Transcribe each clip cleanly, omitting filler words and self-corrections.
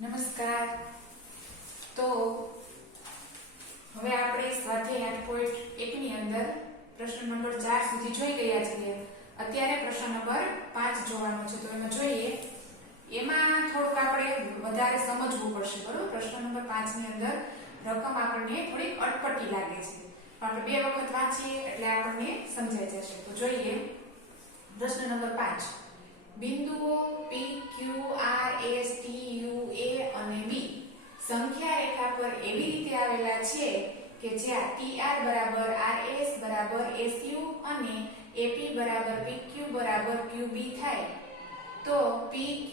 નમસ્કાર. તો હવે આપણે સ્વાધ્યાય 8.1 ની અંદર પ્રશ્ન નંબર 4 સુધી જોઈ ગયા છીએ. અત્યારે પ્રશ્ન નંબર 5 જોવાનો છે. તો એમાં જોઈએ, એમાં થોડુંક આપણે વધારે સમજવું પડશે, બરોબર? પ્રશ્ન નંબર 5 ની અંદર રકમ આપણને થોડીક અટપટી લાગે છે, પણ આપણે બે વખત વાંચીએ એટલે આપણને સમજાઈ જશે. તો જોઈએ પ્રશ્ન નંબર 5. બિંદુઓ P, Q, R, S, T, U, A અને B સંખ્યા રેખા પર એવી રીતે આવેલા છે કે જ્યાં TR બરાબર RS બરાબર SU અને AP બરાબર PQ બરાબર QB થાય, તો P, Q,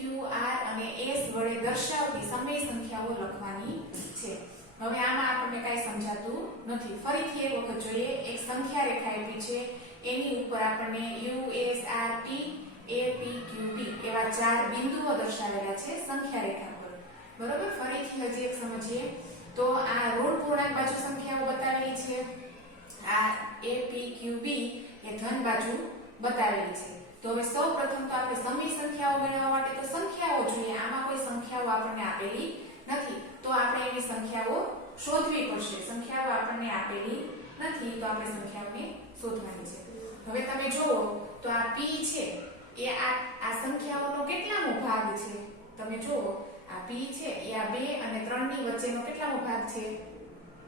R અને S વડે દર્શાવતી સમય સંખ્યાઓ લખવાની છે. હવે આમાં આપણને કાંઈ સમજાતું નથી. ફરીથી એક વખત જોઈએ. એક સંખ્યા રેખા આપી છે, એની ઉપર આપણને U, S, R, T, A, P, Q, B એવા 4 બિંદુઓ દર્શાવેલા છે સંખ્યા રેખા પર, બરોબર? ફરીથી હજી એક સમજીએ તો આ ઋણ પૂર્ણાંક બાજુ સંખ્યાઓ બતાવેલી છે, આ A, P, Q, B એ ધન બાજુ બતાવેલી છે. તો હવે સૌપ્રથમ તો આપણે સમય સંખ્યાઓ મેળવવા માટે તો સંખ્યાઓ જોઈએ. આમાં કોઈ સંખ્યાઓ આપણને આપેલી નથી, તો આપણે એની સંખ્યાઓ શોધવી પડશે. સંખ્યાઓ આપણને આપેલી નથી, તો આપણે સંખ્યાઓને શોધવાની છે. હવે તમે જુઓ તો આ P છે એ આ સંખ્યાઓનો કેટલામો ભાગ છે? તમે જુઓ, આ P છે એ આ 2 અને 3 ની વચ્ચેનો કેટલામો ભાગ છે?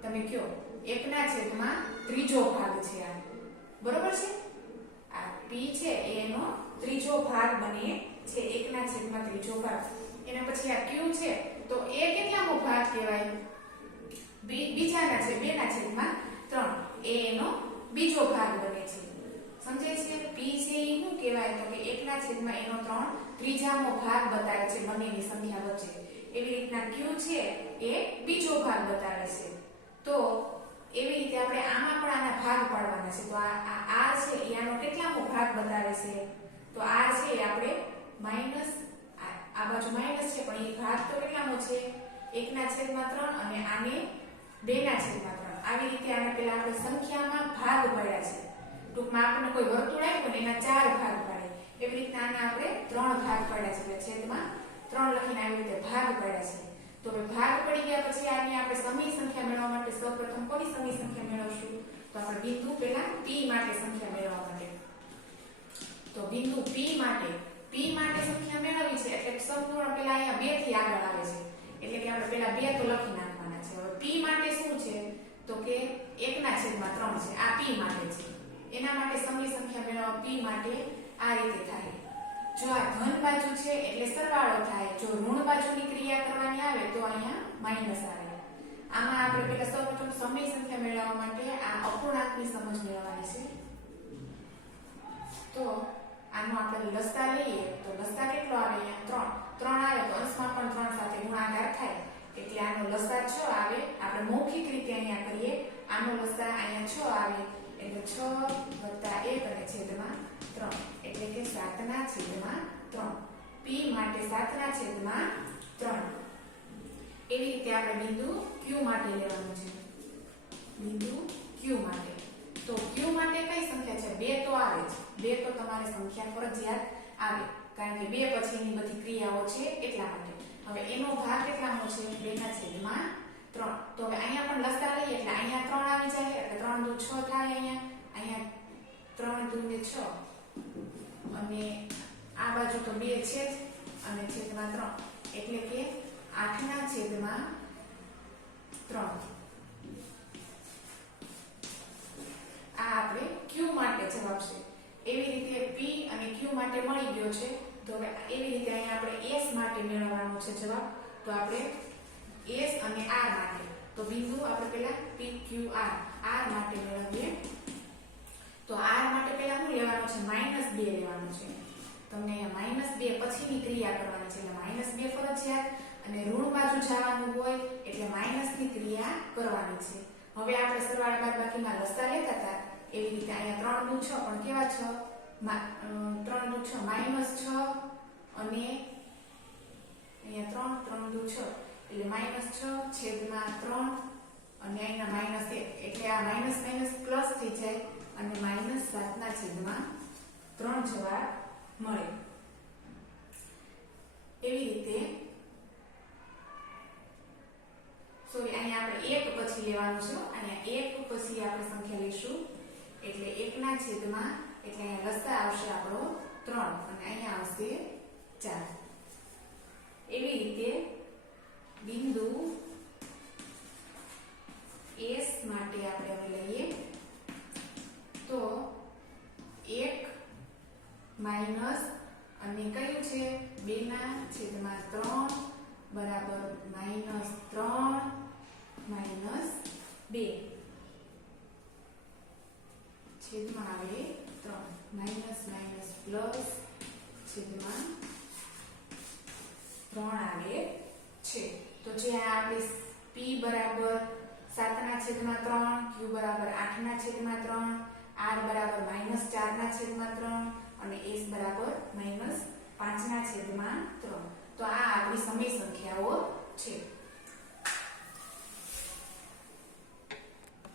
તમે કયો. 1/3 ભાગ છે આ, બરોબર છે? આ P છે એનો ત્રીજો ભાગ બને છે, 1/3 ભાગ. એના પછી આ Q છે તો એ કેટલામો ભાગ કહેવાય? બીજાના છે 2/3. એ એનો બીજો ભાગ બને છે. સમજે છે? P છે એ શું કહેવાય? તો કે 1/3 ત્રીજામો ભાગ બતાવે છે બંનેની સંખ્યા વચ્ચે. એવી રીતના Q છે એ બીજો ભાગ બતાવે છે. તો એવી રીતે આપણે આમાં પણ આના ભાગ પાડવાના છે. તો આ R છે એ આનો કેટલામો ભાગ બતાવે છે? તો R છે એ આપણે માઈનસ, આ બાજુ માઈનસ છે પણ એ ભાગ તો કેટલામો છે? 1/3 અને આને 2/3. આવી રીતે આને પેલા આપણે સંખ્યામાં ભાગ પાડ્યા છે. ટૂંકમાં આપણને કોઈ વર્તુળ આપ્યું ને એના 4 ભાગ પાડે, એવી રીતના આના આપણે 3 ભાગ પાડ્યા છે. છેદમાં 3 લખીને આવી રીતે ભાગ પાડ્યા છે. તો હવે ભાગ પડી ગયા પછી આની આપણે સમય સંખ્યા મેળવવા માટે સૌપ્રથમ કોની સમય સંખ્યા મેળવશું? તો આપણે બિંદુ પેલા P માટે સંખ્યા મેળવવા માટે, તો બિંદુ P માટે સંખ્યા મેળવવી છે એટલે સંપૂર્ણ પેલા અહીંયા 2 થી આગળ આવે છે, એટલે કે આપણે પેલા 2 તો લખી નાખવાના છે. હવે P માટે શું છે? તો કે 1/3 છે. આ P માટે છે. એના માટે સમય સંખ્યા મેળવવા P માટે આ રીતે થાય. જો આ ધન બાજુ છે એટલે સરવાળો થાય, જો ઋણ બાજુની ક્રિયા કરવાની આવે તો અહીંયા માઈનસ આવે. આમાં આપણે પહેલા સૌપ્રથમ સમય સંખ્યા મેળવવા માટે આ અપૂર્ણાંકની સમજ મેળવવાની છે. તો આનો આપણે લસા લઈએ તો લસા કેટલો આવે? અહીંયા 3 આવે તો અંશમાં પણ 3 સાથે ગુણાકાર થાય, એટલે આનો લસા 6 આવે. આપણે મૌખિક રીતે અહીંયા કરીએ, આનો લસા અહીંયા 6 આવે એટલે 6 + 1 અને છેદમાં 3 એટલે કે 7/3. P માટે 7/3. એવી રીતે આપણે બિંદુ Q માટે લેવાનું છે. બિંદુ Q માટે, તો Q માટે કઈ સંખ્યા છે? 2 તો આવે જ. 2 તો તમારે સંખ્યા ફરજિયાત આવે, કારણ કે 2 પછીની બધી ક્રિયાઓ છે એટલા માટે. હવે એનો ભાગ કેટલામો છે? 2/3. તો હવે અહીંયા પણ લસા લઈએ એટલે અહીંયા 3 આવી જાય એટલે 3 દુ 6 થાય. અહીંયા 3 દુ 6 અને આ બાજુ તો 2 છે જ અને છેદમાં 3 એટલે કે 8/3. આ આપણે Q માટે જવાબ છે. એવી રીતે P અને Q માટે મળી ગયો છે. તો હવે એવી રીતે અહીંયા આપણે S માટે મેળવવાનો છે જવાબ. તો આપણે S અને R માટે, તો બિંદુ આપણે પેલા P, Q, R માટે મેળવીએ. તો R માટે પેલા શું લેવાનું છે? -2 લેવાનું છે. તમને અહીંયા -2 પછીની ક્રિયા કરવાની છે એટલે -2 ફરજિયાત, અને ઋણ બાજુ જવાનું હોય એટલે માઈનસની ક્રિયા કરવાની છે. હવે આપણે સરવાળા બાદબાકીમાં લસા લેતા હતા એવી રીતે અહીંયા 3 દુ 6 પણ કેવા 6? 3 દુ 6 -6 અને અહીંયા 3 દુ 6 એટલે -6 છેદમાં 3 અને અહીંયા -1 એટલે આ માઈનસ પ્લસ થઈ જાય અને -7/3 જવાબ મળે. એવી રીતે લેવાનું છે અને 1 પછી આપણે સંખ્યા લઈશું એટલે 1 ના છેદમાં એટલે અહીંયા લસા આવશે આપણો 3 અને અહીંયા આવશે 4 એવી રીતે બિંદુ S માટે આપણે હવે લઈએ તો 1 માઈનસ અને કયું છે 2 ના છેદમાં 3 બરાબર -3 -2 છેદમાં આવે 3 માઇનસ માઇનસ પ્લસ છેદમાં 3 આવે છે તો જે આ આપણી p બરાબર 7 ના છેદમાં 3 q બરાબર 8 ના છેદમાં 3 r બરાબર -4 ના છેદમાં 3 અને s બરાબર -5 ના છેદમાં 3 તો આ આપણી સમય સંખ્યાઓ છે